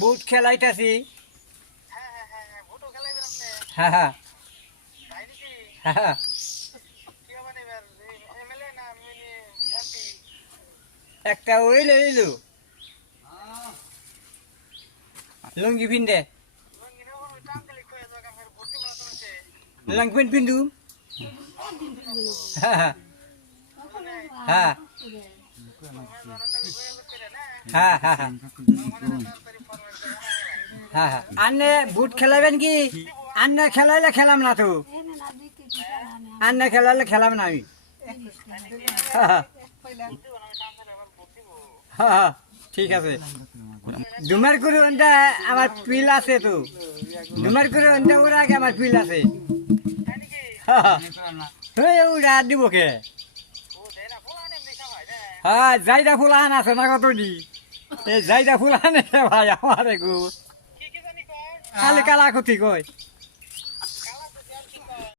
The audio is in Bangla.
বুট খেলাইতাছি। হ্যাঁ হ্যাঁ হ্যাঁ একটা ওই লইলু। লুঙ্গি পিন্দে। লুঙ্গি প্যান্ট পিন্দু হ্যাঁ হ্যাঁ হ্যাঁ হ্যাঁ হ্যাঁ হ্যাঁ। আন্নে বুট খেলাবেন কি? আন্নে খেলাইলে খেলাম না তো। আন্নে খেলাইলে খেলাম না আমি। ঠিক আছে। ডুমার করে ওনটা আমার পিল আছে তো। ডুমার করে ওনটা ওর আগে আমার পিল আছে। হ্যাঁ, হ্যাঁ। ওরা দিব কে? হ্যাঁ জাইদা ফুলান আছে না কত দি এই জাইদা ফুলান আছে ভাই আমার গো খালি কালা ক্ষতি কয়?